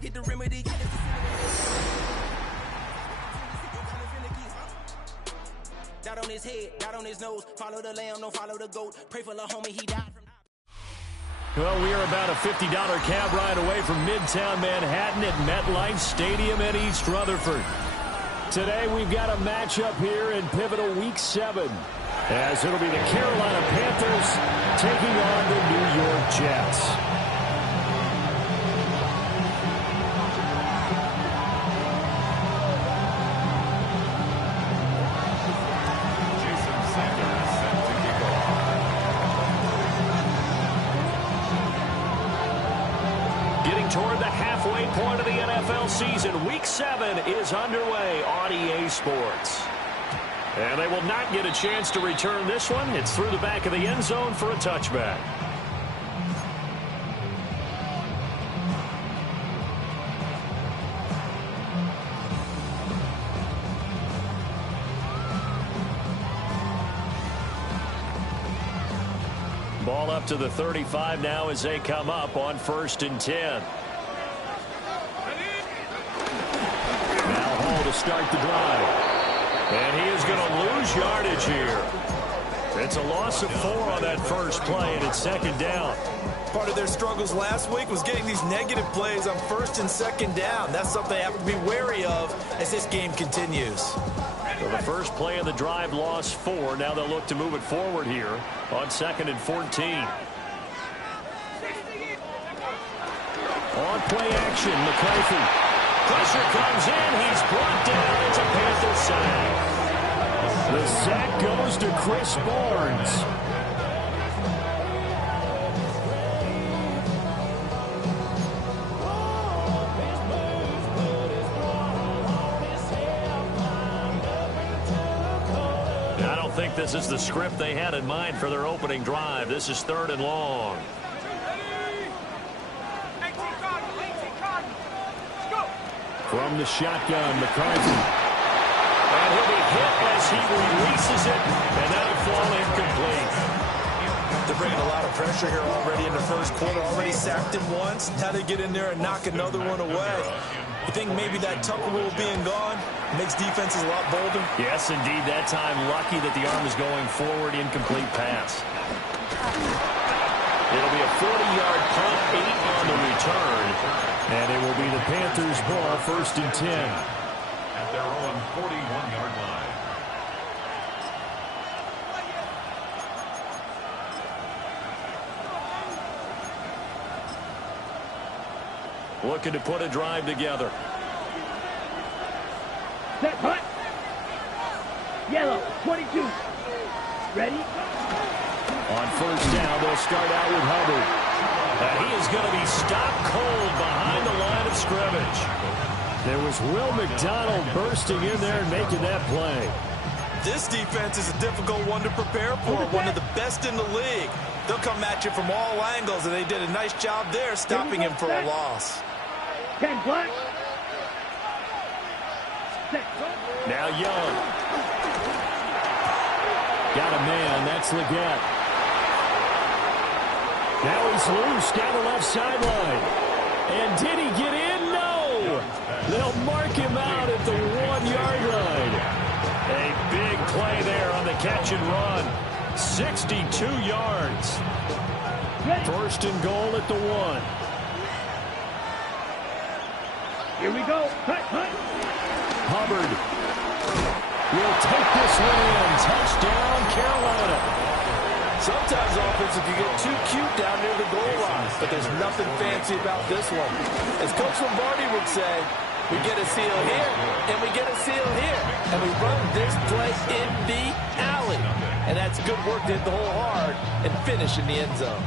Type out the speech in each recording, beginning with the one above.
get the remedy. Dot on his head, dot on his nose. Follow the lamb, don't follow the goat. Pray for the homie, he died from. Well, we are about a $50 cab ride away from Midtown Manhattan at MetLife Stadium in East Rutherford. Today we've got a matchup here in pivotal Week 7, as it'll be the Carolina Panthers taking on the New York Jets. Toward the halfway point of the NFL season, Week 7 is underway on EA Sports. And they will not get a chance to return this one. It's through the back of the end zone for a touchback. Ball up to the 35 now as they come up on 1st and 10. Now Hall to start the drive. And he is going to lose yardage here. It's a loss of 4 on that first play, and it's 2nd down. Part of their struggles last week was getting these negative plays on 1st and 2nd down. That's something they have to be wary of as this game continues. So the first play of the drive lost 4. Now they'll look to move it forward here on 2nd and 14. On play action, McCarthy. Pressure comes in. He's brought down. It's a Panther sack. The sack goes to Chris Barnes. I don't think this is the script they had in mind for their opening drive. This is 3rd and long. From the shotgun, McCarthy. And he'll be hit as he releases it, and that'll fall incomplete. They're bringing a lot of pressure here already in the first quarter. Already sacked him once. Now they get in there and knock another one away. You think maybe that Tucker rule being gone makes defenses a lot bolder? Yes, indeed. That time, lucky that the arm is going forward. Incomplete pass. It'll be a 40-yard punt, 8 on the return. And it will be the Panthers' ball, 1st and 10. At their own 41-yard line. Looking to put a drive together. Set, punt. Yellow, 22. Ready? On 1st down, they'll start out with Hubbard. And he is going to be stopped cold behind the line of scrimmage. There was Will McDonald bursting in there and making that play. This defense is a difficult one to prepare for, one of the best in the league. They'll come at you from all angles, and they did a nice job there stopping him for a loss. 10 black. Now Young. Got a man, that's Leggett. Now he's loose down the left sideline. And did he get in? No! They'll mark him out at the 1-yard line. A big play there on the catch and run. 62 yards. 1st and goal at the 1. Here we go. Cut. Hubbard will take this one in. Touchdown, Carolina. Sometimes offense, if you get too cute down near the goal line, but there's nothing fancy about this one. As Coach Lombardi would say, we get a seal here, and we get a seal here, and we run this play in the alley. And that's good work to hit the hole hard and finish in the end zone.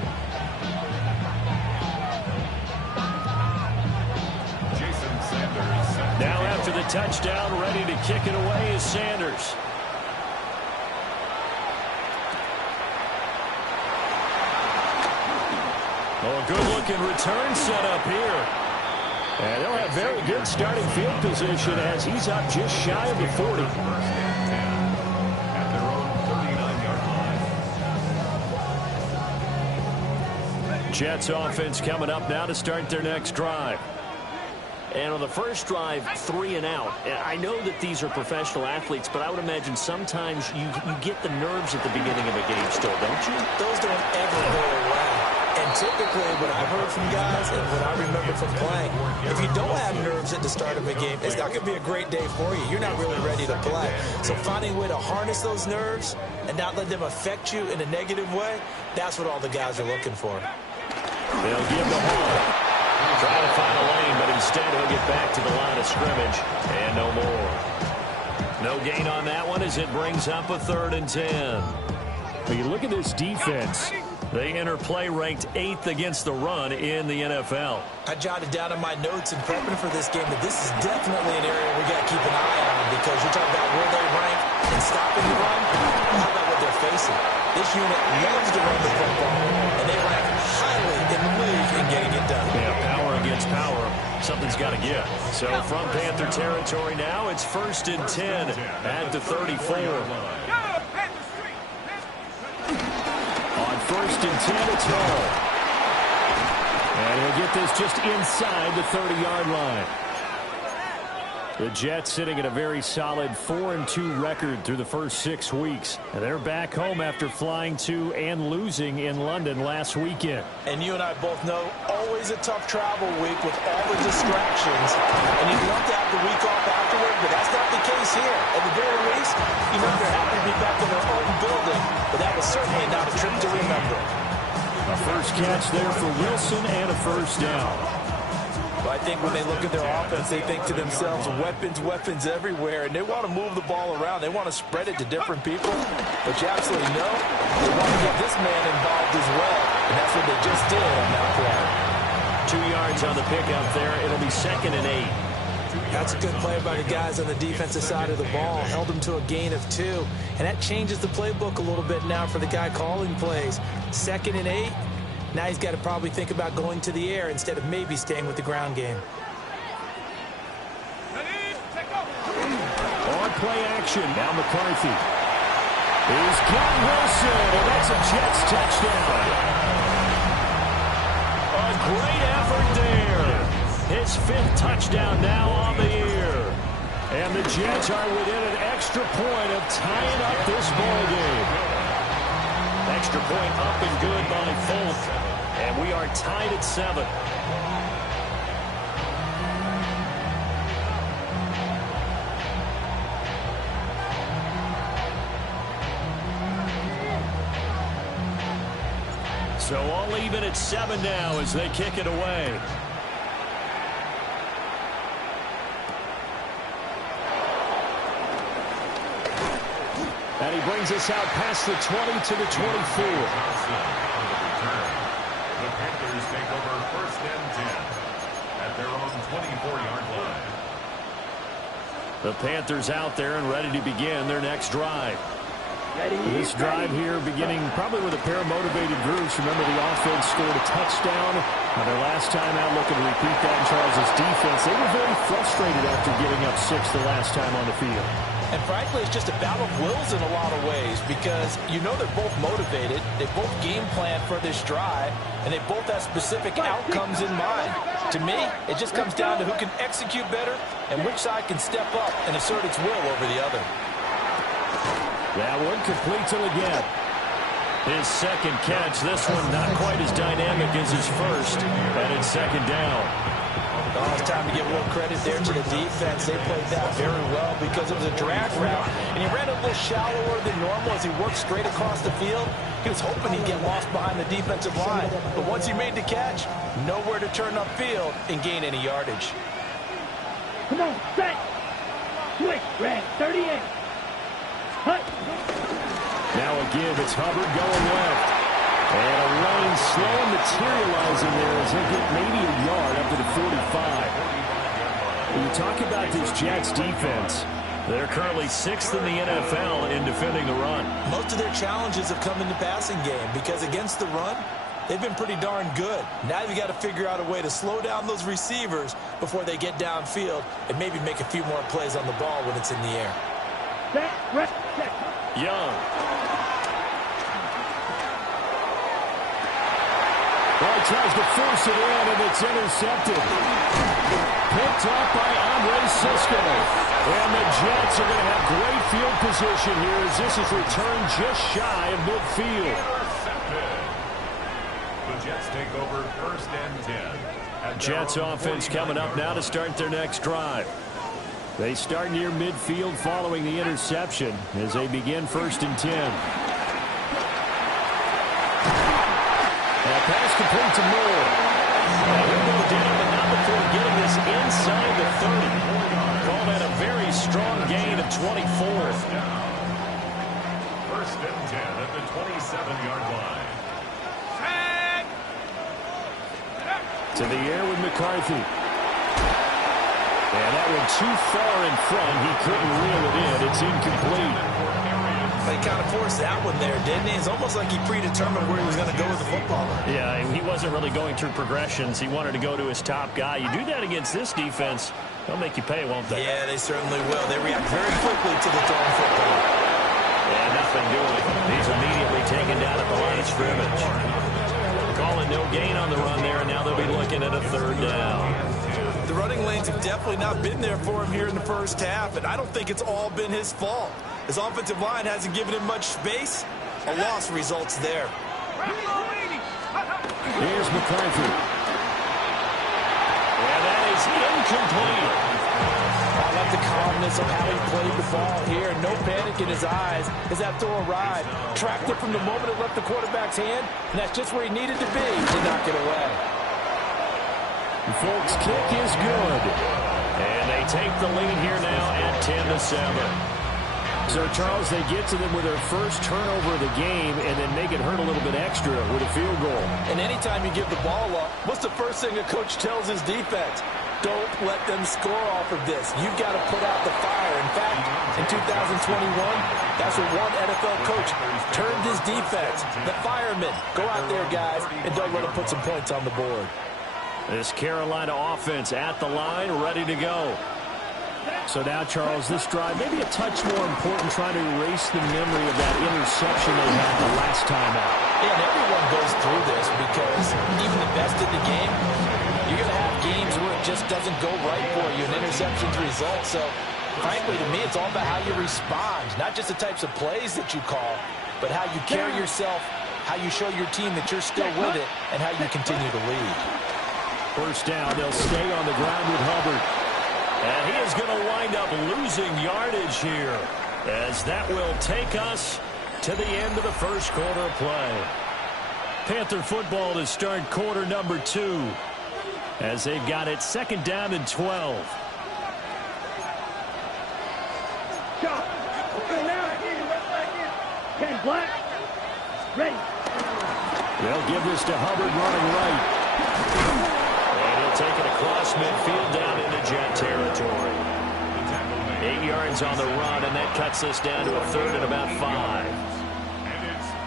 Now after the touchdown, ready to kick it away is Sanders. Oh, a good-looking return set up here. And they'll have very good starting field position as he's up just shy of the 40. At their own 39-yard line. Jets offense coming up now to start their next drive. And on the first drive, 3 and out. I know that these are professional athletes, but I would imagine sometimes you get the nerves at the beginning of a game still, don't you? Those don't ever go away. And typically, what I've heard from guys and what I remember from playing, if you don't have nerves at the start of a game, it's not going to be a great day for you. You're not really ready to play. So finding a way to harness those nerves and not let them affect you in a negative way, that's what all the guys are looking for. They'll give the ball. Try to find a lane, but instead he'll get back to the line of scrimmage, and no more. No gain on that one as it brings up a 3rd and 10. When you look at this defense, They enter play ranked 8th against the run in the NFL. I jotted down in my notes in prepping for this game that this is definitely an area we got to keep an eye on, because you're talking about where they rank in stopping the run. How about what they're facing? This unit loves to run the football, and they rank highly in the league in getting it done. Yeah, power against power. Something's got to give. So from Panther territory now, it's 1st and 10 at the 34. On 1st and 10, it's Hall. And he'll get this just inside the 30-yard line. The Jets sitting at a very solid 4-2 record through the first 6 weeks. And they're back home after flying to and losing in London last weekend. And you and I both know, always a tough travel week with all the distractions. And you'd love to have the week off afterward, but that's not the case here. At the very least, you know they're happy to be back in their own building. But that was certainly not a trip to remember. A first catch there for Wilson and a first down. But I think when they look at their offense, they think to themselves, weapons, weapons everywhere, and they want to move the ball around. They want to spread it to different people. But you absolutely know they want to get this man involved as well, and that's what they just did on that play. 2 yards on the pickup there. It'll be 2nd and 8. That's a good play by the guys on the defensive side of the ball. Held them to a gain of 2, and that changes the playbook a little bit now for the guy calling plays. 2nd and 8. Now he's got to probably think about going to the air instead of maybe staying with the ground game. On play action, now McCarthy. He's got Wilson, and that's a Jets touchdown. A great effort there. His 5th touchdown now on the year. And the Jets are within an extra point of tying up this ball game. Extra point up and good by Folk. And we are tied at 7. So all even at 7 now as they kick it away. And he brings us out past the 20 to the 24. The Panthers take over 1st and 10 at their own 24-yard line. The Panthers out there and ready to begin their next drive. This drive here beginning probably with a pair of motivated groups. Remember, the offense scored a touchdown on their last time out. Looking to repeat that in Charles' defense. They were very frustrated after giving up 6 the last time on the field. And frankly, it's just a battle of wills in a lot of ways, because you know they're both motivated, they both game plan for this drive, and they both have specific outcomes in mind. To me, it just comes down to who can execute better and which side can step up and assert its will over the other. That one complete to Leggett. His 2nd catch, this one not quite as dynamic as his first, and it's 2nd down. Oh, it's time to give a little credit there to the defense. They played that very well because it was a drag route, and he ran a little shallower than normal as he worked straight across the field. He was hoping he'd get lost behind the defensive line, but once he made the catch, nowhere to turn upfield and gain any yardage. Come on, set. Switch, red, 38. Hut. Now a give, it's Hubbard going left. And a lane slow materializing there as he'll get maybe a yard up to the 45. When you talk about this Jets defense, they're currently 6th in the NFL in defending the run. Most of their challenges have come in the passing game because against the run, they've been pretty darn good. Now you've got to figure out a way to slow down those receivers before they get downfield and maybe make a few more plays on the ball when it's in the air. Young. Well, he tries to force it in, and it's intercepted. picked up by Sdsl. And the Jets are going to have great field position here as this is returned just shy of midfield. The Jets take over first and 10. Jets offense coming up now to start their next drive. They start near midfield following the interception as they begin first and 10. That pass complete to Moore. He'll go down, but not before getting this inside the 30. Call that a very strong gain of 24. First and 10 at the 27-yard line. To the air with McCarthy. And that went too far in front. He couldn't reel it in. It's incomplete. They kind of forced that one there, didn't he? It's almost like he predetermined where he was going to go with the football. Yeah, he wasn't really going through progressions. He wanted to go to his top guy. You do that against this defense, they'll make you pay, won't they? Yeah, they certainly will. They react very quickly to the thrown football. Yeah, nothing doing. He's immediately taken down at the line of scrimmage. Calling no gain on the run there, and now they'll be looking at a third down. The running lanes have definitely not been there for him here in the first half, and I don't think it's all been his fault. His offensive line hasn't given him much space. A loss results there. Here's McCarthy. And that is incomplete. I like the calmness of how he played the ball here. No panic in his eyes as that throw arrived. Tracked it from the moment it left the quarterback's hand, and that's just where he needed to be to knock it away. The Folks' kick is good. And they take the lead here now at 10-7. So, Charles, they get to them with their first turnover of the game and then make it hurt a little bit extra with a field goal. And anytime you give the ball up, what's the first thing a coach tells his defense? Don't let them score off of this. You've got to put out the fire. In fact, in 2021, that's what one NFL coach termed his defense. The firemen. Go out there, guys, and don't let them put some points on the board. This Carolina offense at the line, ready to go. So now, Charles, this drive maybe a touch more important, trying to erase the memory of that interception they had the last time out. Yeah, and everyone goes through this because even the best in the game, you're going to have games where it just doesn't go right for you, and interceptions result. So, frankly, to me, it's all about how you respond, not just the types of plays that you call, but how you carry yourself, how you show your team that you're still with it, and how you continue to lead. First down, they'll stay on the ground with Hubbard. And he is going to wind up losing yardage here, as that will take us to the end of the first quarter of play. Panther football to start quarter number 2, as they've got it second down and 12. Shot. Ken Black. Ready. They'll give this to Hubbard running right. Take it across midfield down into Jet territory. 8 yards on the run, and that cuts us down to a third and about 5.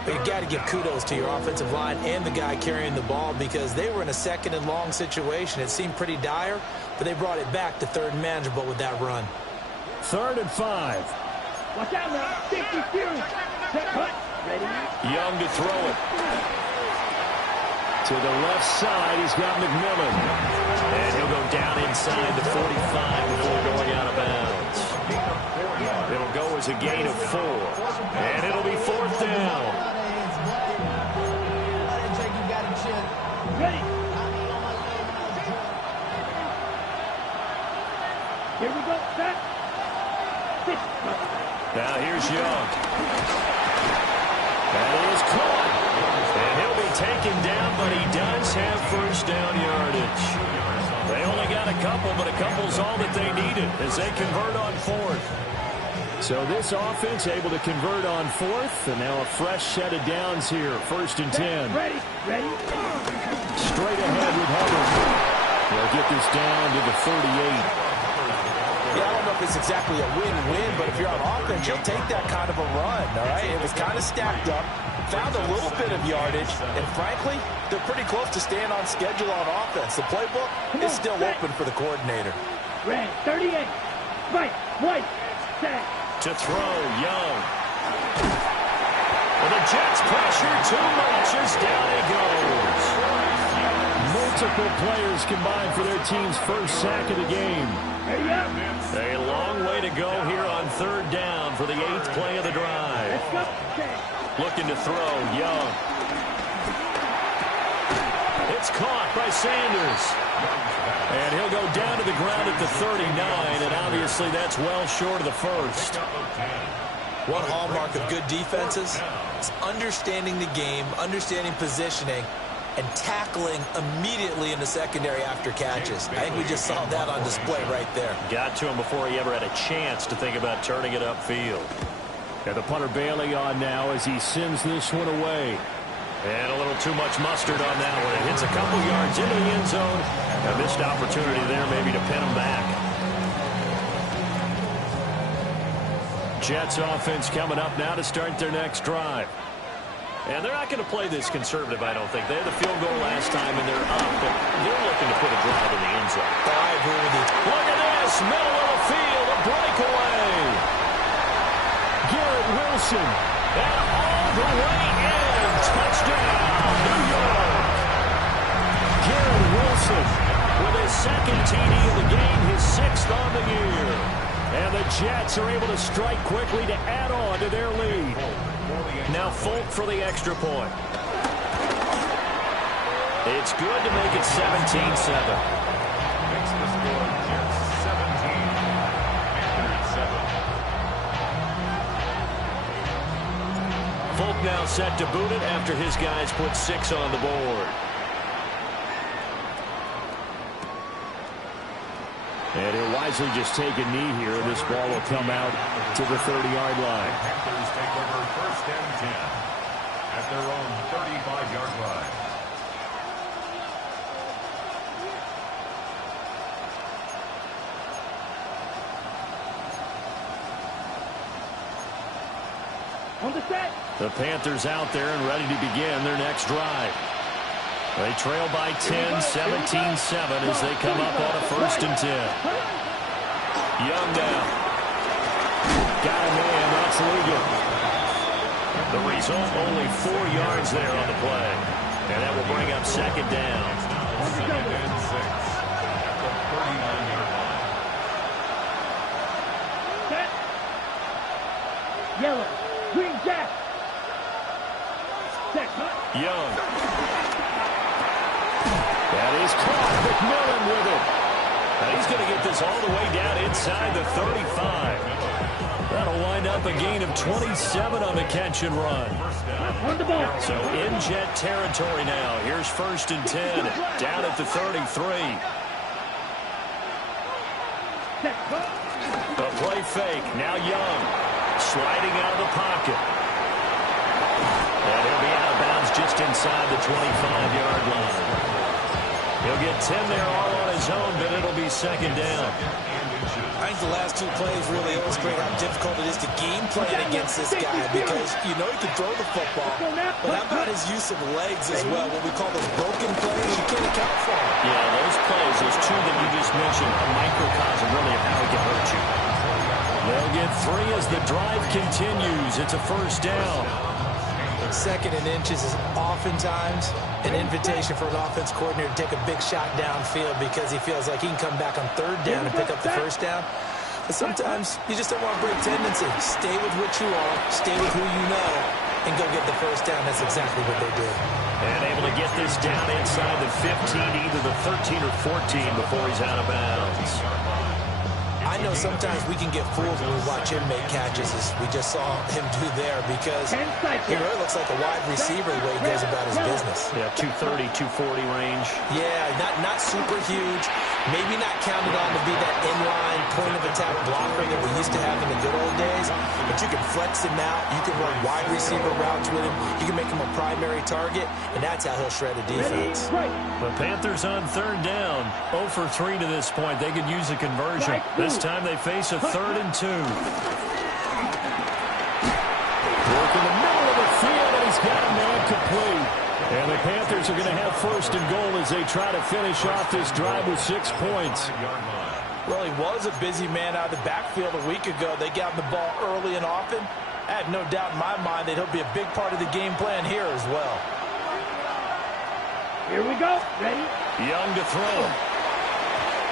You've got to give kudos to your offensive line and the guy carrying the ball because they were in a second and long situation. It seemed pretty dire, but they brought it back to third and manageable with that run. Third and 5. Watch out now. 50 series. Set cut. Ready. Young to throw it. To the left side, he's got McMillan. And he'll go down inside the 45 before going out of bounds. It'll go as a gain of 4. And it'll be fourth down. Ready. Here we go. Set. Now here's Young. That is caught. And he'll be taken down, but he does have first down yardage. They only got a couple, but a couple's all that they needed as they convert on fourth. So this offense able to convert on fourth, and now a fresh set of downs here. First and 10. Ready. Ready. Straight ahead with Hubbard. They'll get this down to the 38. Yeah, I don't know if it's exactly a win-win, but if you're on offense, you'll take that kind of a run, all right? It was kind of stacked up, found a little bit of yardage, and frankly, they're pretty close to staying on schedule on offense. The playbook is still open for the coordinator. Red, 38. Right, white, set. To throw, Young. And the Jets pressure too much as down he goes. multiple players combined for their team's first sack of the game. A long way to go here on 3rd down for the 8th play of the drive. Looking to throw, Young. It's caught by Sanders. And he'll go down to the ground at the 39, and obviously that's well short of the first. One hallmark of good defenses is understanding the game, understanding positioning, and tackling immediately in the secondary after catches. I think we just saw that on display right there. Got to him before he ever had a chance to think about turning it upfield. And the punter Bailey on now as he sends this one away. And a little too much mustard on that one. It hits a couple yards into the end zone. A missed opportunity there maybe to pin him back. Jets offense coming up now to start their next drive. And they're not going to play this conservative, I don't think. They had the field goal last time, and they're up. But they're looking to put a drive in the end zone. I agree with you. Look at this. Middle of the field. A breakaway. Garrett Wilson. And all the way in. Touchdown, New York. Garrett Wilson with his 2nd TD of the game, his 6th on the year. And the Jets are able to strike quickly to add on to their lead. Now Folk for the extra point. It's good to make it 17-7. Makes the score Jets 17, Panthers 7. Folk now set to boot it after his guys put 6 on the board. And he'll wisely just take a knee here. This ball will come out to the 30-yard line. Panthers take over 1st and 10 at their own 35-yard line. On the set. The Panthers out there and ready to begin their next drive. They trail by 10, 17-7 as they come up on a 1st and 10. Young down. Got a man. That's legal. The result, only 4 yards there on the play. And that will bring up 2nd down. 2nd and 6 at the 39-yard line. Set. Yellow. Green jack. Set. Young. That is caught. McMillan with it. And he's going to get this all the way down inside the 35. That'll wind up a gain of 27 on the catch and run. On the ball. So in Jet territory now. Here's 1st and 10. Down at the 33. The play fake. Now Young. Sliding out of the pocket. And he'll be out of bounds just inside the 25-yard line. He'll get 10 there all on his own, but it'll be 2nd down. I think the last 2 plays really illustrate how difficult it is to game plan against this guy because you know he can throw the football, but how about his use of legs as well? What we call those broken plays, you can't account for them. Yeah, those plays, those 2 that you just mentioned, a microcosm really of how he can hurt you. They'll get 3 as the drive continues. It's a 1st down. 2nd and inches is oftentimes an invitation for an offense coordinator to take a big shot downfield because he feels like he can come back on 3rd down and pick up the 1st down. But sometimes you just don't want to break tendency. Stay with what you are, stay with who you know, and go get the 1st down. That's exactly what they did. And able to get this down inside the 15, either the 13 or 14 before he's out of bounds. I know sometimes we can get fooled when we watch him make catches, as we just saw him do there, because he really looks like a wide receiver the way he goes about his business. Yeah, 230, 240 range. Yeah, not super huge. Maybe not counted on to be that inline point-of-attack blocker that we used to have in the good old days, but you can flex him out. You can run wide receiver routes with him. You can make him a primary target, and that's how he'll shred a defense. The Panthers on 3rd down. 0 for 3 to this point. They could use a conversion. This time they face a 3rd and 2. Work in the middle of the field, and he's got a man complete. And the Panthers are going to have 1st and goal as they try to finish off this drive with 6 points. Well, he was a busy man out of the backfield a week ago. They got him the ball early and often. I have no doubt in my mind that he'll be a big part of the game plan here as well. Here we go. Ready? Young to throw.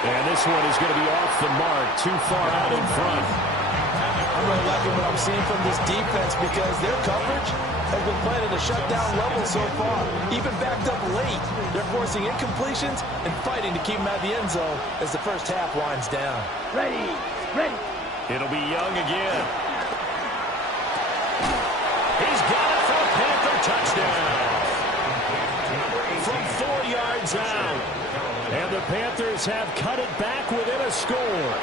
And this one is going to be off the mark, too far out in front. I'm really liking what I'm seeing from this defense because their coverage has been playing at a shutdown level so far. Even backed up late, they're forcing incompletions and fighting to keep them out of the end zone as the first half winds down. Ready. Ready. It'll be Young again. He's got it for a Panther touchdown. From 4 yards out. And the Panthers have cut it back within a score.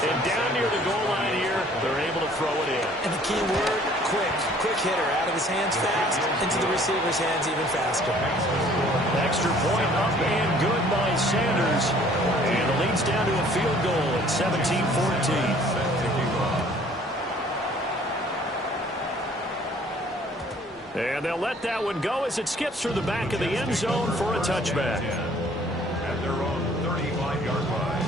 And down near the goal line here, they're able to throw it in. And the key word, quick. Quick hitter, out of his hands fast, into the receiver's hands even faster. Extra point up and good by Sanders. And it leads down to a field goal at 17-14. And they'll let that one go as it skips through the back of the end zone for a touchback. At their own 35-yard line.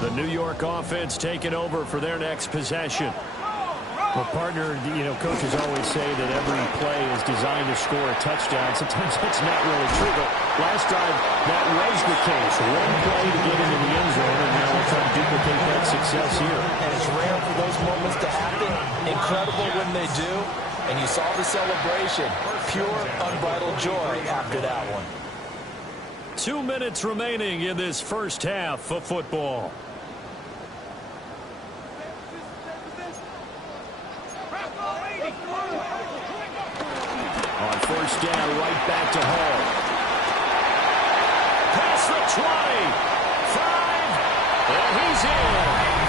The New York offense taking over for their next possession. Well, partner, coaches always say that every play is designed to score a touchdown. Sometimes that's not really true, but last drive, that was the case. One play to get into the end zone, and now we're trying to duplicate that success here. And it's rare for those moments to happen. Incredible when they do. And you saw the celebration. Pure, unbridled joy after that one. 2 minutes remaining in this first half of football. On first down, right back to Hall. Past the 20. 5. And he's in.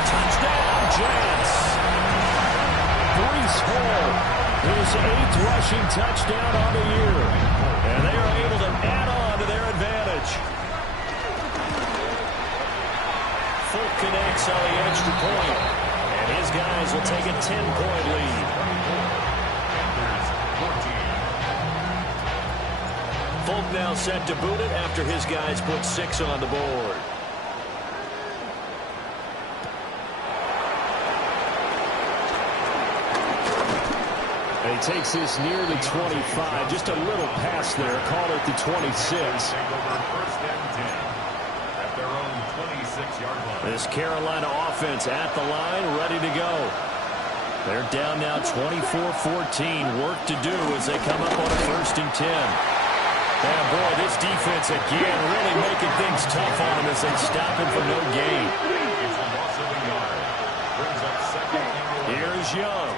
Touchdown, Jets. Breece Hall, his 8th rushing touchdown on the year. And they are able to add on to their advantage. Fulk connects on the extra point. And his guys will take a 10-point lead. Fulk now set to boot it after his guys put 6 on the board. And he takes this near the 25. Just a little pass there. Call it the 26. This Carolina offense at the line, ready to go. They're down now 24-14. Work to do as they come up on a 1st and 10. And boy, this defense again really making things tough on them as they stop him for no gain. Here's Young.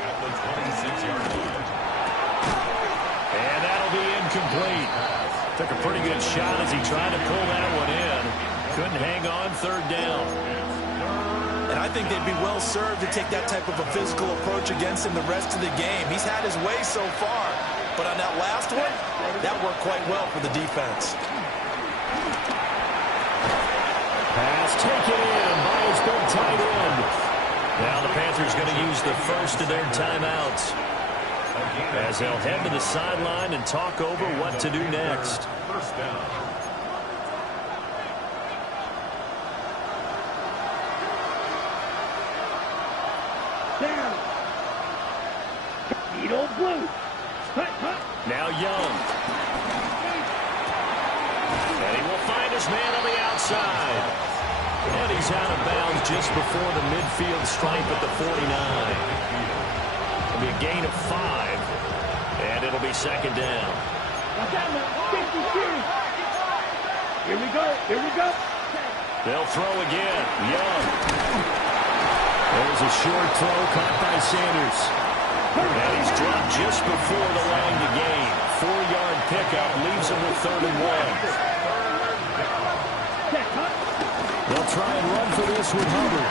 And that'll be incomplete. Took a pretty good shot as he tried to pull that one in. Couldn't hang on 3rd down. And I think they'd be well served to take that type of a physical approach against him the rest of the game. He's had his way so far. But on that last one, that worked quite well for the defense. Pass taken in by his big tight end. Now the Panthers going to use the first of their timeouts as they'll head to the sideline and talk over what to do next. First down. Down. Needle blue. Now Young. And he will find his man on the outside. And he's out of bounds just before the midfield stripe at the 49. It'll be a gain of 5. And it'll be 2nd down. Here we go. Here we go. They'll throw again. Young. There's a short throw caught by Sanders. And he's dropped just before the line to gain. 4-yard pickup leaves him with 3rd and 1. They'll try and run for this with Hubbard.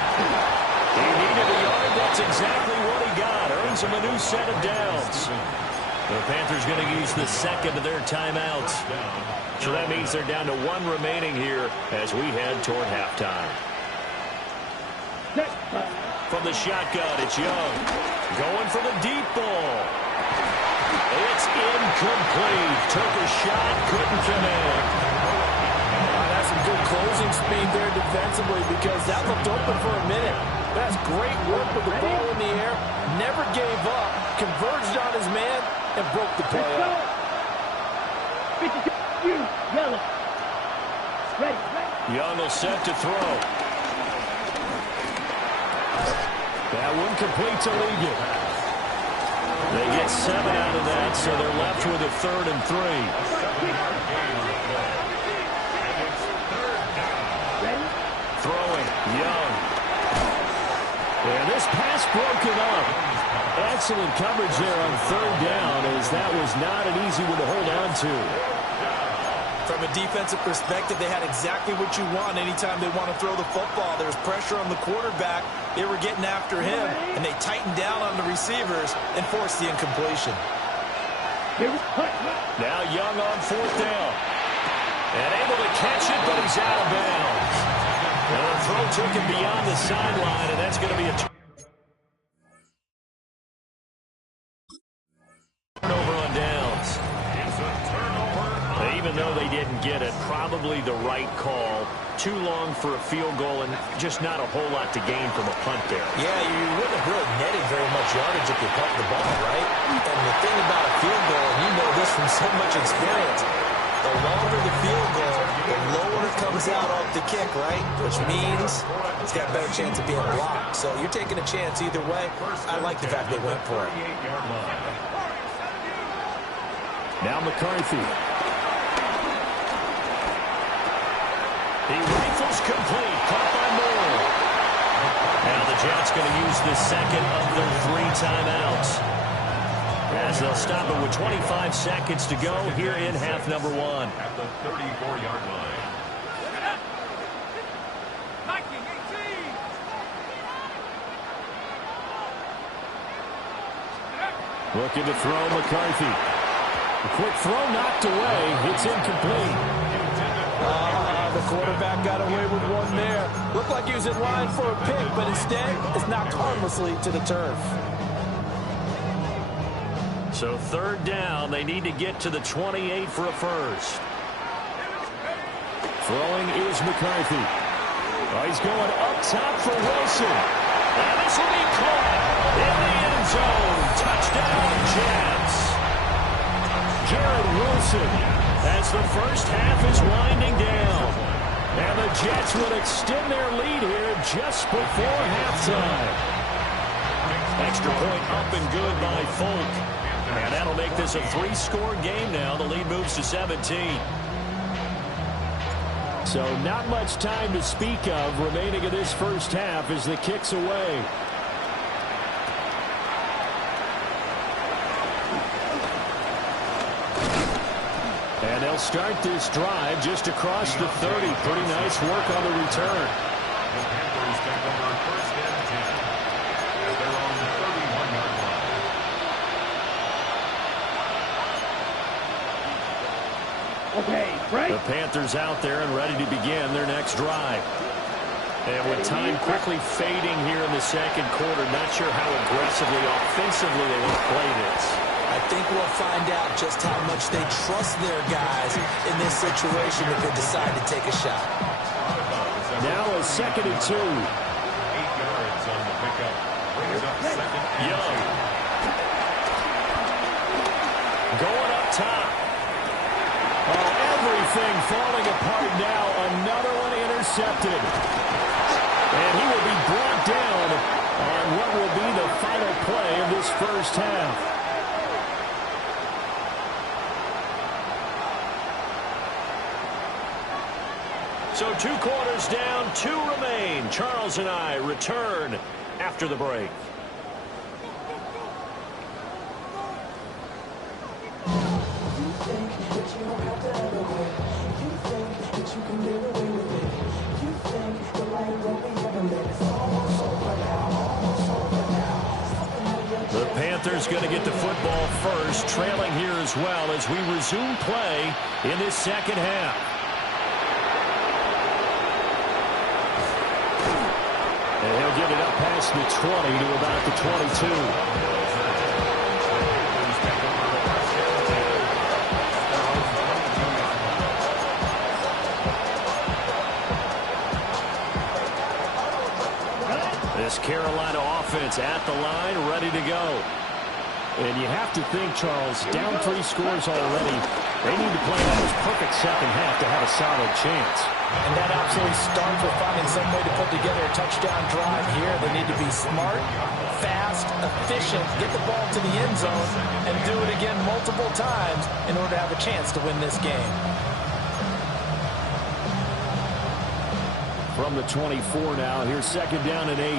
He needed a yard. That's exactly what he got. Earns him a new set of downs. The Panthers going to use the 2nd of their timeouts. So that means they're down to 1 remaining here as we head toward halftime. From the shotgun, it's Young. Going for the deep ball. It's incomplete. Took a shot, couldn't connect. That's some good closing speed there defensively because that looked open for a minute. That's great work with the ball in the air. Never gave up. converged on his man and broke the play up. 52, yellow. Ready. Young will set to throw. That one complete to Ligon. They get 7 out of that, so they're left with a 3rd and 3. Throwing, Young. And this pass broken up. Excellent coverage there on 3rd down, as that was not an easy one to hold on to. From a defensive perspective, they had exactly what you want anytime they want to throw the football. There's pressure on the quarterback. They were getting after him, and they tightened down on the receivers and forced the incompletion. Now Young on 4th down. And able to catch it, but he's out of bounds. And the throw took him beyond the sideline, and that's going to be a turnover on downs. Even though they didn't get it, probably the right call. Too long for a field goal and just not a whole lot to gain from a punt there. Yeah, you wouldn't have really netted very much yardage if you punt the ball, right? And the thing about a field goal, and you know this from so much experience, the longer the field goal, the lower it comes out off the kick, right? Which means it's got a better chance of being blocked. So you're taking a chance either way. I like the fact they went for it. Now McCarthy. He rifles complete, caught by Moore. Now the Jets going to use the second of their 3 timeouts, as they'll stop it with 25 seconds to go here in half number 1. At the 34-yard line. Looking to throw McCarthy. A quick throw knocked away. It's incomplete. The quarterback got away with one there. Looked like he was in line for a pick, but instead it's knocked harmlessly to the turf. So 3rd down, they need to get to the 28 for a first. Throwing is McCarthy. Oh, he's going up top for Wilson. And this will be caught in the end zone. Touchdown, Jets. Jared Wilson, as the first half is winding down. And the Jets would extend their lead here just before halftime. Extra point up and good by Folk. And that'll make this a 3-score game now. The lead moves to 17. So not much time to speak of remaining in this first half as the kick's away. And they'll start this drive just across the 30. Pretty nice work on the return. The Panthers take over 1st and 10 at their own 31-yard line. Okay, break. The Panthers out there and ready to begin their next drive. And with time quickly fading here in the second quarter, not sure how aggressively, offensively they want to play this. I think we'll find out just how much they trust their guys in this situation if they decide to take a shot. Now a 2nd and 2. 8 yards on the pickup. Brings up 2nd and Young. Going up top. Oh, everything falling apart now. Another one intercepted. And he will be brought down on what will be the final play of this first half. So 2 quarters down, 2 remain. Charles and I return after the break. The Panthers going to get the football first, trailing here as well as we resume play in this second half. And he'll get it up past the 20 to about the 22. This Carolina offense at the line, ready to go. And you have to think, Charles, down 3 scores already. They need to play almost perfect second half to have a solid chance. And that absolutely starts with finding some way to put together a touchdown drive here. They need to be smart, fast, efficient, get the ball to the end zone, and do it again multiple times in order to have a chance to win this game. From the 24 now, here's second down and 8.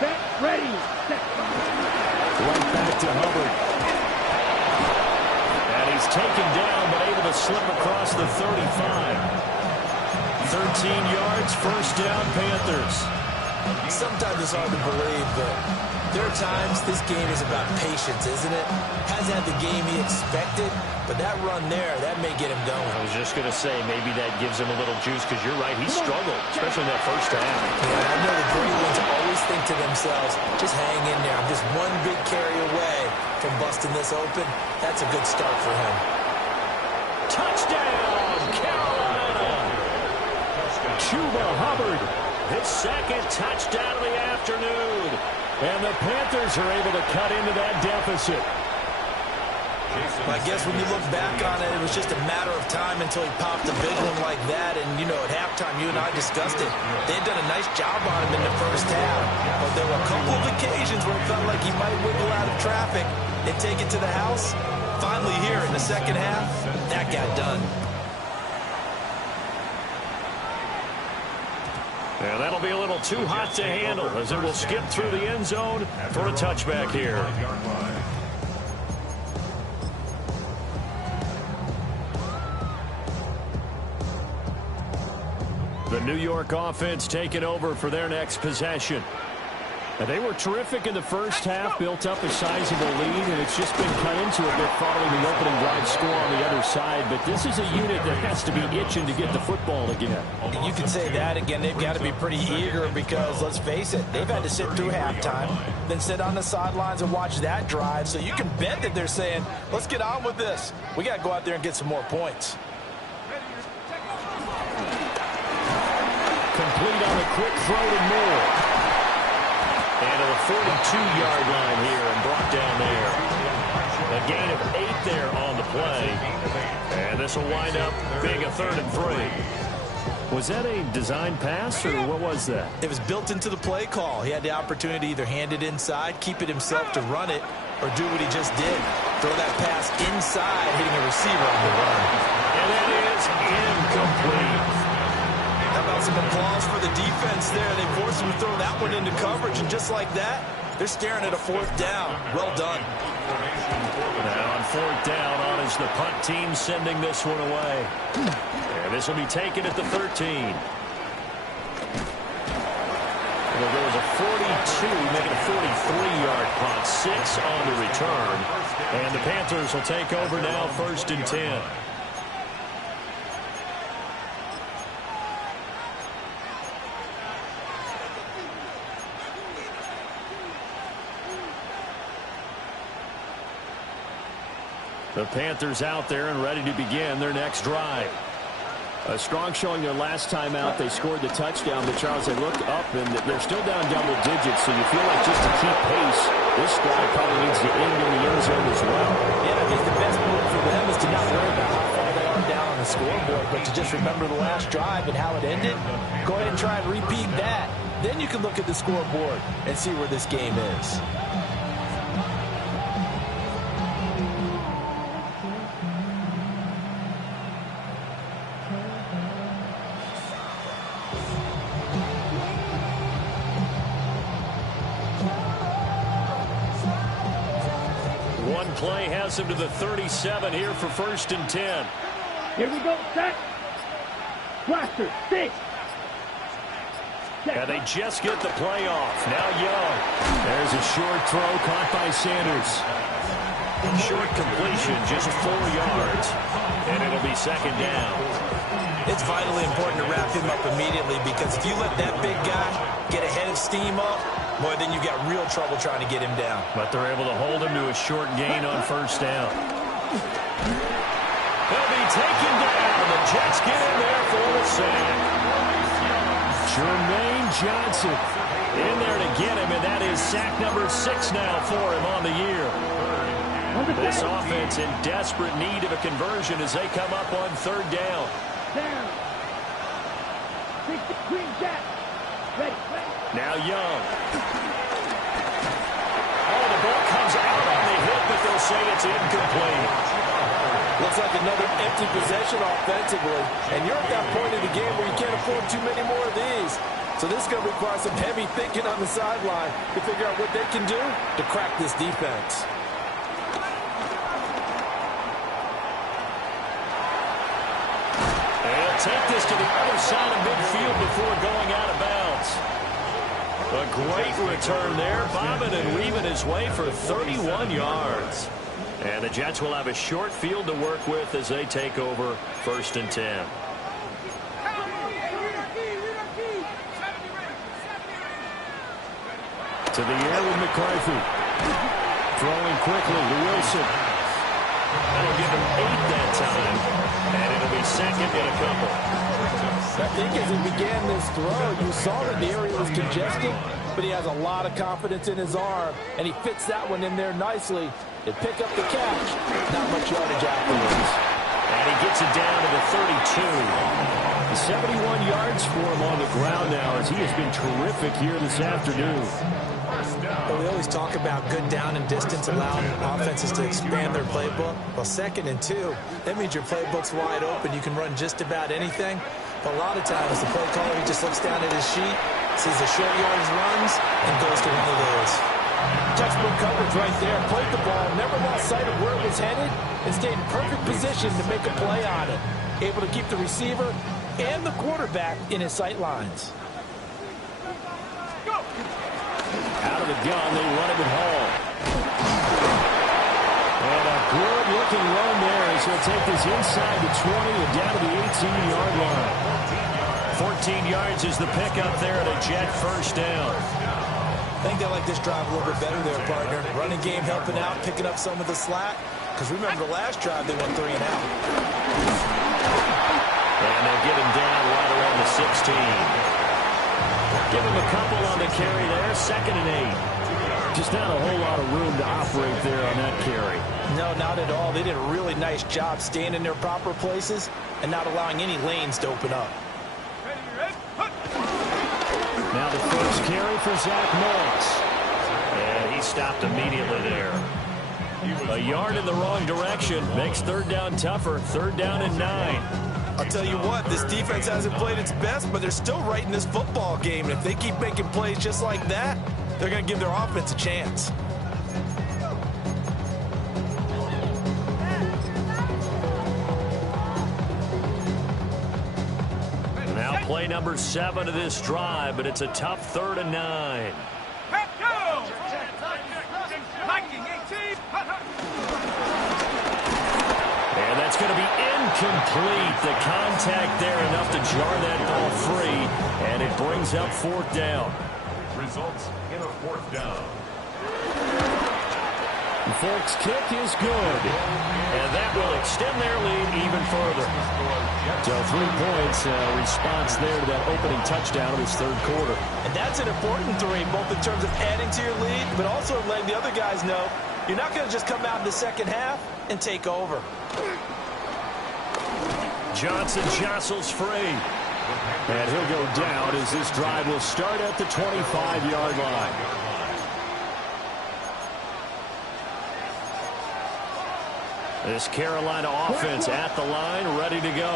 Set, ready, set. Right back to Hubbard. And he's taken down, but able to slip across the 35. 13 yards, first down, Panthers. Sometimes it's hard to believe, but there are times this game is about patience, isn't it? Hasn't had the game he expected, but that run there, that may get him going. I was just going to say, maybe that gives him a little juice, because you're right, he struggled, especially in that first half. Yeah, I know the great ones always think to themselves, just hang in there. I'm just one big carry away from busting this open. That's a good start for him. Touchdown, Carolina! Chuba Hubbard, his second touchdown of the afternoon. And the Panthers are able to cut into that deficit. I guess when you look back on it, it was just a matter of time until he popped a big one like that. And, you know, at halftime, you and I discussed it. They had done a nice job on him in the first half. But there were a couple of occasions where it felt like he might wiggle out of traffic and take it to the house. Finally here in the second half, that got done. And that'll be a little too hot to handle as it will skip through the end zone for a touchback here. The New York offense taking over for their next possession. And they were terrific in the first half, built up a sizable lead, and it's just been cut into a bit following the opening drive score on the other side. But this is a unit that has to be itching to get the football again. You can say that again. They've got to be pretty eager because, let's face it, they've had to sit through halftime, then sit on the sidelines and watch that drive. So you can bet that they're saying, let's get on with this. We got to go out there and get some more points. Complete on a quick throw to Moore. And to the 42-yard line here and brought down there. A gain of 8 there on the play. And this will wind up being a 3rd and 3. Was that a design pass, or what was that? It was built into the play call. He had the opportunity to either hand it inside, keep it himself to run it, or do what he just did. Throw that pass inside, hitting a receiver on the run. And that is incomplete. How about some applause for the defense there? They forced him to throw that one into coverage, and just like that, they're staring at a 4th down. Well done. Now on 4th down, on is the punt team sending this one away. And this will be taken at the 13. Well, there was a 42, making a 43-yard punt, 6 on the return. And the Panthers will take over now, 1st and 10. The Panthers out there and ready to begin their next drive. A strong showing their last time out. They scored the touchdown, but Charles, they look up and they're still down double digits, so you feel like just to keep pace, this drive probably needs to end in the end zone as well. Yeah, I think the best move for them is to not worry about how far they are down on the scoreboard, but to just remember the last drive and how it ended. Go ahead and try and repeat that. Then you can look at the scoreboard and see where this game is. Play has him to the 37 here for 1st and 10. Here we go, set. Blaster, stick. And they just get the play off. Now Young. There's a short throw caught by Sanders. Short completion, just 4 yards. And it'll be 2nd down. It's vitally important to wrap him up immediately, because if you let that big guy get a head of steam up, boy, then you got real trouble trying to get him down. But they're able to hold him to a short gain on 1st down. He'll be taken down. The Jets get in there for the sack. Jermaine Johnson in there to get him, and that is sack number 6 now for him on the year. This offense in desperate need of a conversion as they come up on 3rd down. Now Young. Oh, the ball comes out on the hit, but they'll say it's incomplete. Looks like another empty possession offensively. And you're at that point in the game where you can't afford too many more of these. So this is going to require some heavy thinking on the sideline to figure out what they can do to crack this defense. They'll take this to the other side of midfield before going out of bounds. A great return there, bobbing and weaving his way for 31 yards. And the Jets will have a short field to work with as they take over 1st and 10. To the air with McCarthy. Throwing quickly to Wilson. That'll give him 8 that time. And it'll be 2nd and a couple. I think as he began this throw, you saw that the area was congested, but he has a lot of confidence in his arm, and he fits that one in there nicely. They pick up the catch. Not much yardage afterwards. And he gets it down to the 32. 71 yards for him on the ground now as he has been terrific here this afternoon. Well, we always talk about good down and distance, allowing offenses to expand their playbook. Well, 2nd and 2, that means your playbook's wide open. You can run just about anything. But a lot of times, the play caller, he just looks down at his sheet, sees the short yardage runs, and goes to one of those. Textbook coverage right there. Played the ball, never lost sight of where it was headed, and stayed in perfect position to make a play on it. Able to keep the receiver and the quarterback in his sight lines. Out of the gun, they run it with Hall. And a good-looking run there as he'll take this inside the 20 and down to the 18-yard line. 14 yards is the pickup there at a Jet 1st down. I think they like this drive a little bit better there, partner. Running game helping out, picking up some of the slack. Because remember the last drive, they went 3 and out. And they'll get him down right around the 16. Give him a couple on the carry there, 2nd and 8. Just not a whole lot of room to operate there on that carry. No, not at all. They did a really nice job staying in their proper places and not allowing any lanes to open up. Now the first carry for Zach Moss. And he stopped immediately there. A yard in the wrong direction makes 3rd down tougher. 3rd down and 9. I'll tell you what, this defense hasn't played its best, but they're still right in this football game. And if they keep making plays just like that, they're going to give their offense a chance. Now play number 7 of this drive, but it's a tough 3rd and 9. And that's going to be incomplete. The contact there enough to jar that ball free, and it brings up 4th down. Results in a 4th down. The Folks kick is good, and that will extend their lead even further. So 3 points, response there to that opening touchdown of his 3rd quarter. And that's an important 3, both in terms of adding to your lead, but also letting the other guys know you're not going to just come out in the 2nd half and take over. Johnson jostles free. And he'll go down as this drive will start at the 25-yard line. This Carolina offense at the line, ready to go.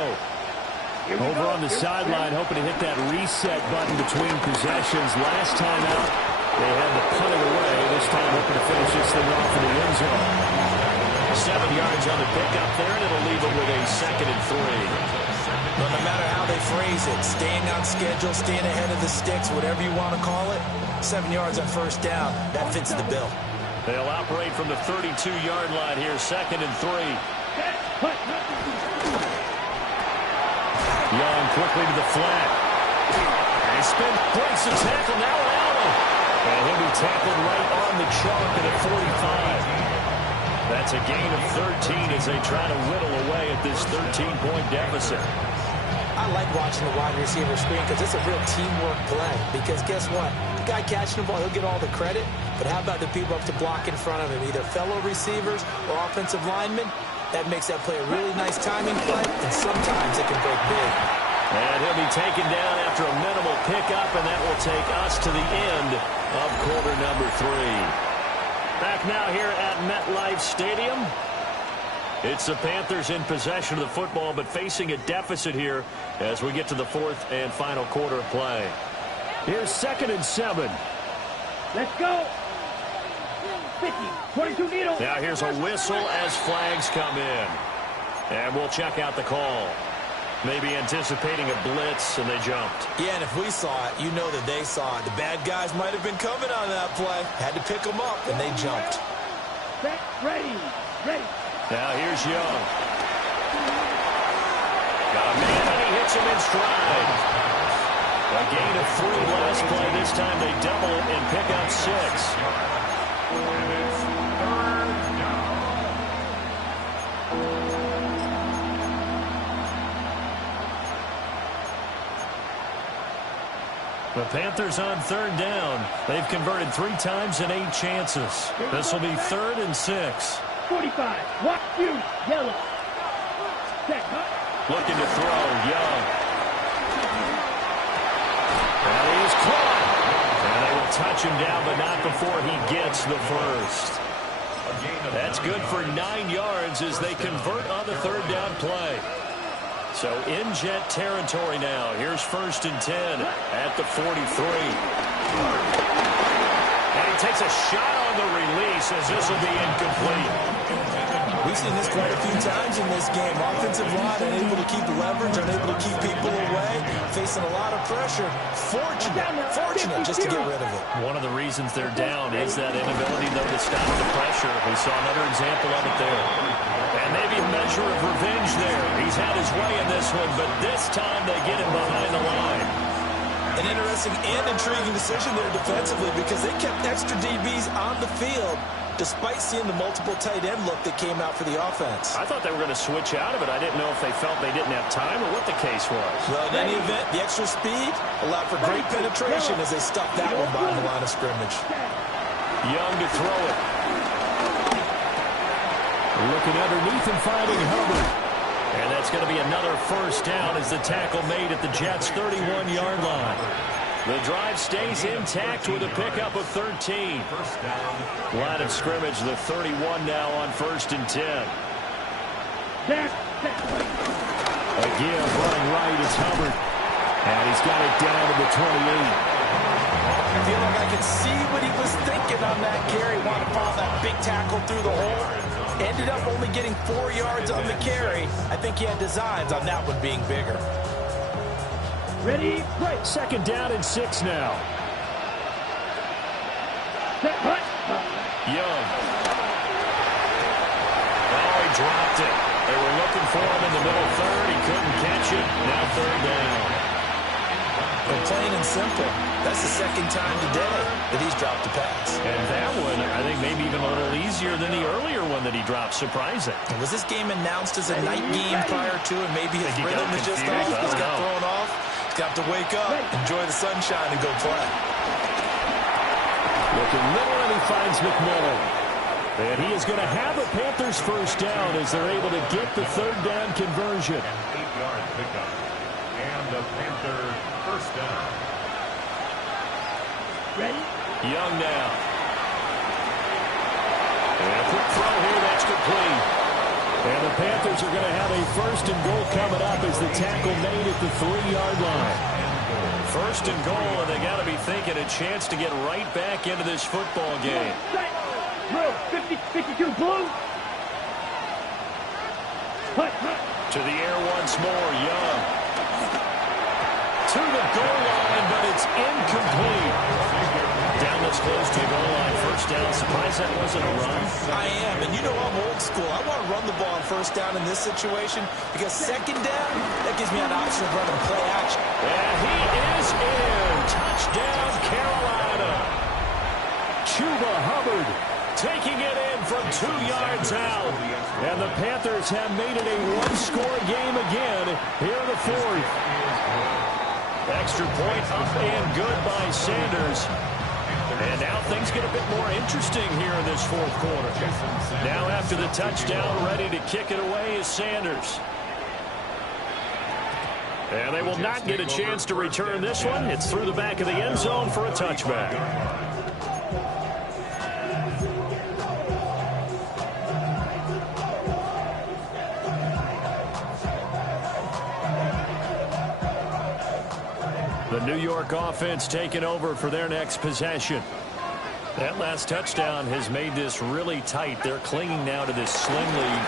Over on the sideline, hoping to hit that reset button between possessions. Last time out, they had to punt it away. This time, hoping to finish this thing off in the end zone. 7 yards on the pickup there, and it'll leave it with a 2nd and 3. Well, no matter how they phrase it, staying on schedule, staying ahead of the sticks, whatever you want to call it, 7 yards on 1st down, that fits the bill. They'll operate from the 32-yard line here, 2nd and 3. Young quickly to the flat. And he breaks the tackle, now Allen. And he'll be tackled right on the chalk at a 45. That's a gain of 13 as they try to whittle away at this 13-point deficit. I like watching the wide receiver screen because it's a real teamwork play. Because guess what? The guy catching the ball, he'll get all the credit. But how about the people up to block in front of him, either fellow receivers or offensive linemen? That makes that play a really nice timing play, and sometimes it can break big. And he'll be taken down after a minimal pickup, and that will take us to the end of quarter number 3. Back now here at MetLife Stadium. It's the Panthers in possession of the football, but facing a deficit here as we get to the 4th and final quarter of play. Here's 2nd and 7. Let's go. 50, 22 needle. Now here's a whistle as flags come in. And we'll check out the call. Maybe anticipating a blitz, and they jumped. Yeah, and if we saw it, you know that they saw it. The bad guys might have been coming on that play. Had to pick them up, and they jumped. Set, ready, ready. Now here's Young. Got a man, and he hits him in stride. A gain of 3 last play. This time they double and pick up 6. And it's 3rd down. The Panthers on 3rd down. They've converted 3 times in 8 chances. This will be 3rd and 6. 45, watch you, yellow. Set, cut. Looking to throw, Young. And he is caught. And they will touch him down, but not before he gets the first. That's good for 9 yards as they convert on the 3rd down play. So in Jet territory now. Here's 1st and 10 at the 43. And he takes a shot on the release as this will be incomplete. We've seen this quite a few times in this game. Offensive line unable to keep leverage, unable to keep people away, facing a lot of pressure. Fortunate just to get rid of it. One of the reasons they're down is that inability, though, to stop the pressure. We saw another example of it there. And maybe a measure of revenge there. He's had his way in this one, but this time they get him behind the line. An interesting and intriguing decision there defensively because they kept extra DBs on the field despite seeing the multiple tight end look that came out for the offense. I thought they were going to switch out of it. I didn't know if they felt they didn't have time or what the case was. Well, in any event, the extra speed allowed for great penetration as they stuffed that one behind the line of scrimmage. Young to throw it. Looking underneath and finding Hubbard. And that's going to be another 1st down as the tackle made at the Jets' 31-yard line. The drive stays intact with a pickup of 13. Line of scrimmage, the 31 now on 1st and 10. Again, running right is Hubbard. And he's got it down to the 28. I feel like I can see what he was thinking on that carry. Wanted to follow that big tackle through the hole. Ended up only getting 4 yards on the carry. I think he had designs on that one being bigger. Ready, right. 2nd down and 6 now. Set, cut. Young. Oh, he dropped it. They were looking for him in the middle 3rd. He couldn't catch it. Now 3rd down. But plain and simple, that's the 2nd time today that he's dropped a pass. And that one, I think, maybe even a little easier than the earlier one that he dropped. Surprising. And was this game announced as a night game prior to, and maybe his he rhythm got is just confused. off? He's got thrown off. He's got to wake up, enjoy the sunshine, and go play. Looking middle, and he finds McMillan. And he is going to have a Panthers 1st down as they're able to get the 3rd down conversion. 8-yard pickup. And the Panthers 1st down. Ready? Young now. And a quick throw here, that's complete. And the Panthers are going to have a 1st and goal coming up as the tackle made at the 3-yard line. 1st and goal, and they got to be thinking a chance to get right back into this football game. Set. Drill, 50, 52, blue. Cut. To the air once more, Young. To the goal line, but it's incomplete. Down this close to the goal line. 1st down. Surprised that wasn't a run. I am, and you know I'm old school. I want to run the ball on 1st down in this situation because 2nd down, that gives me an option of running play action. And he is in. Touchdown, Carolina. Chuba Hubbard Taking it in from 2 yards out. And the Panthers have made it a one-score game again Here in the fourth. Extra point up and good by Sanders. And now things get a bit more interesting here in this fourth quarter. Now after the touchdown, ready to kick it away is Sanders. And they will not get a chance to return this one. It's through the back of the end zone for a touchback. The New York offense taking over for their next possession. That last touchdown has made this really tight. They're clinging now to this slim lead.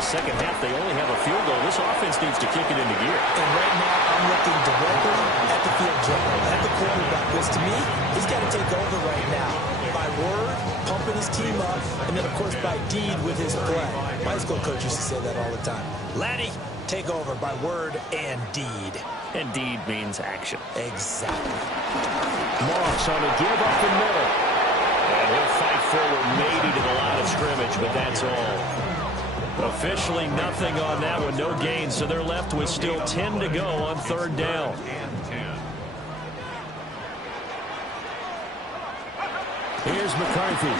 Second half, they only have a field goal. This offense needs to kick it into gear. And right now, I'm looking directly at the field general, at the quarterback. Because to me, he's got to take over right now. By word, pumping his team up, and then, of course, by deed with his play. My high school coach used to say that all the time. Laddie, take over by word and deed. And deed means action. Exactly. Moss on a give up the middle. And he'll fight forward maybe to the line of scrimmage, but that's all. Officially nothing on that one, no gain, so they're left with still 10 to go on third down. Here's McCarthy.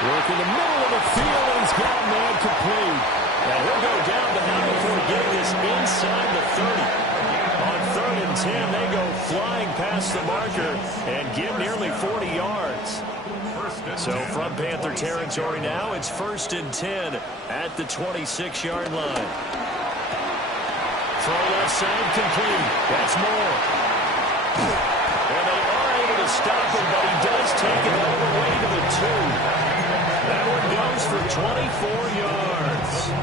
Work in the middle of the field, and he's got a man complete. And he'll go down to now before getting this inside the 30. On 3rd and 10, they go flying past the marker and get nearly 40 yards. So from Panther territory now, it's 1st and 10 at the 26-yard line. Throw left side complete. That's Moore. And they are able to stop him, but he does take it all the way to the 2. That one goes for 24 yards.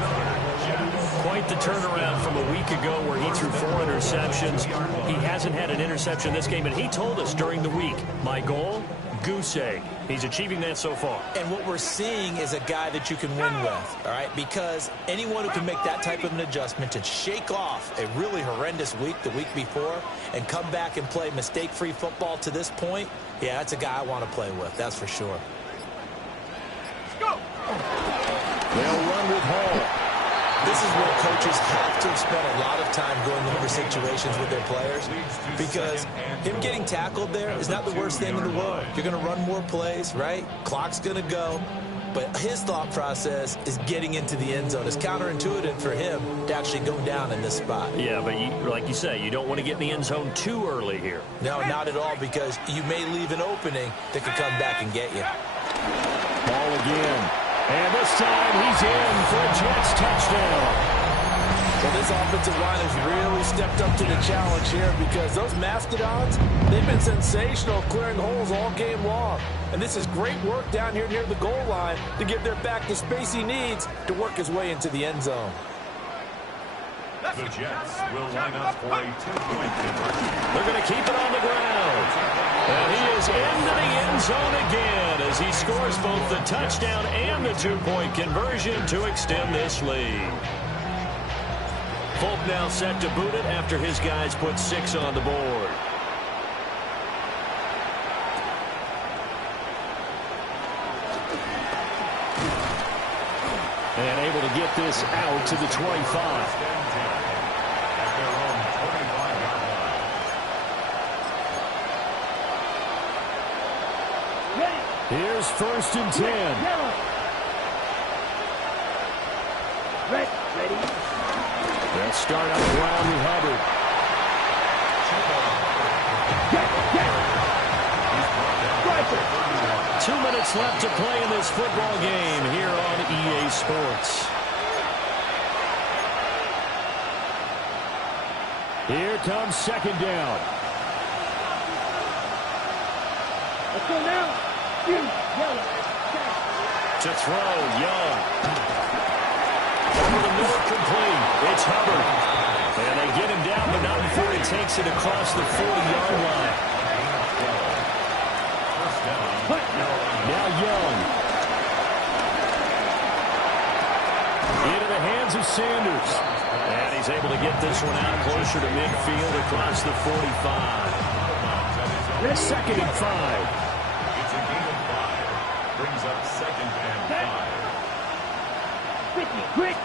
Quite the turnaround from a week ago where he threw 4 interceptions. He hasn't had an interception this game, and he told us during the week, my goal, goose egg. He's achieving that so far. And what we're seeing is a guy that you can win with, all right? Because anyone who can make that type of an adjustment to shake off a really horrendous week the week before and come back and play mistake-free football to this point, yeah, that's a guy I want to play with, that's for sure. They'll run with Hall. This is where coaches have to spend a lot of time going over situations with their players because him getting tackled there is not the worst thing in the world. You're going to run more plays, right? Clock's going to go. But his thought process is getting into the end zone. It's counterintuitive for him to actually go down in this spot. Yeah, but like you say, you don't want to get in the end zone too early here. No, not at all, because you may leave an opening that could come back and get you. Ball again. And this time he's in for a Jets touchdown. Well, this offensive line has really stepped up to the challenge here because those Mastodons, they've been sensational clearing holes all game long. And this is great work down here near the goal line to give their back the space he needs to work his way into the end zone. The Jets will line up for a 2-point conversion. They're going to keep it on the ground. And he is into the end zone again as he scores both the touchdown and the 2-point conversion to extend this lead. Folk now set to boot it after his guys put 6 on the board. And able to get this out to the 25. Here's 1st and 10. Ready. They'll start up around with Hubbard. 2 minutes left to play in this football game here on EA Sports. Here comes 2nd down. Let's go now. To throw, Young. Over the middle, complete. It's Hubbard. And they get him down, but not before he takes it across the 40-yard line. Now Young. Into the hands of Sanders. And he's able to get this one out closer to midfield across the 45. 2nd and 5. Brings up 2nd and 5. Quick.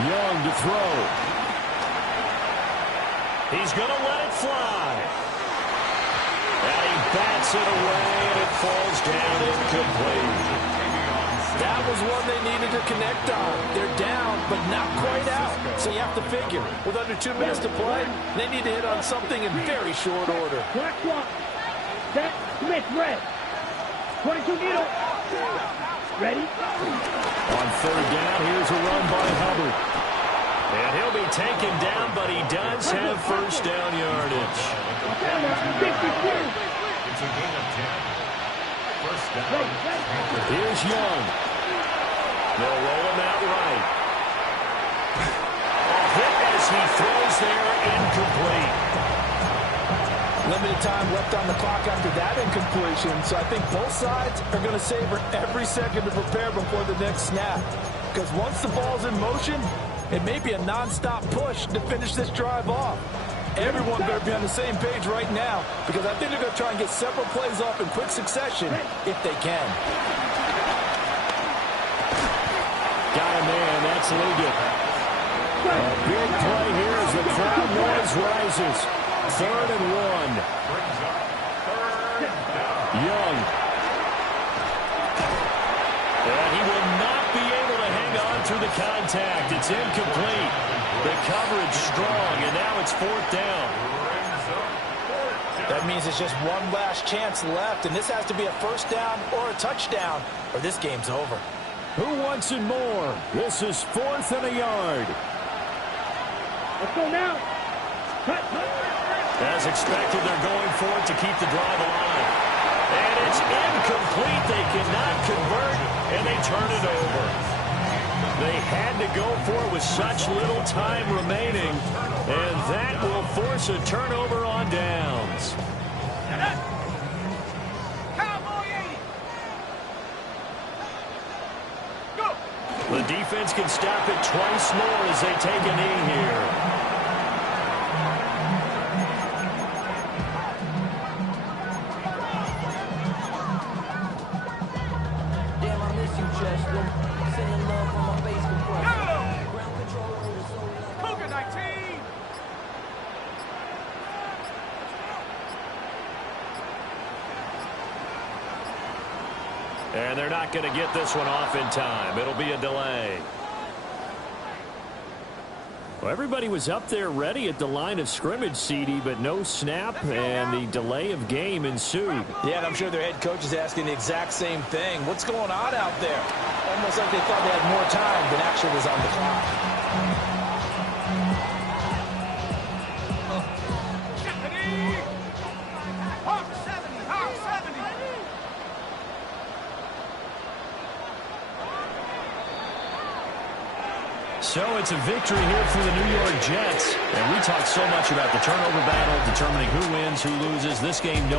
Young to throw. He's going to let it fly. And he bats it away, and it falls down incomplete. That was one they needed to connect on. They're down, but not quite out. So you have to figure, with under 2 minutes to play, they need to hit on something in very short order. Clock. Set. Smith, red. 22 needle. Ready? On third down, here's a run by Hubbard. And he'll be taken down, but he does have first down yardage. It's a gain of 10. First down. Here's Young. They'll roll him out right. A hit as he throws there, incomplete. Limited time left on the clock after that incompletion, so I think both sides are going to savor every second to prepare before the next snap. Because once the ball's in motion, it may be a non-stop push to finish this drive off. Everyone better be on the same page right now, because I think they're going to try and get several plays off in quick succession if they can. Got a man, that's Liggett. A big play here as the crowd noise rises. 3rd and 1. Young. And he will not be able to hang on through the contact. It's incomplete. The coverage strong, and now it's 4th down. That means it's just one last chance left, and this has to be a first down or a touchdown, or this game's over. Who wants it more? This is 4th and a yard. Let's go now. Cut. As expected, they're going for it to keep the drive alive. And it's incomplete. They cannot convert, and they turn it over. They had to go for it with such little time remaining, and that will force a turnover on downs. The defense can stop it twice more as they take a knee here. And they're not going to get this one off in time. It'll be a delay. Well, everybody was up there ready at the line of scrimmage, CD, but no snap, and the delay of game ensued. Yeah, and I'm sure their head coach is asking the exact same thing. What's going on out there? Almost like they thought they had more time than actually was on the clock. So it's a victory here for the New York Jets. And we talked so much about the turnover battle, determining who wins, who loses. This game, no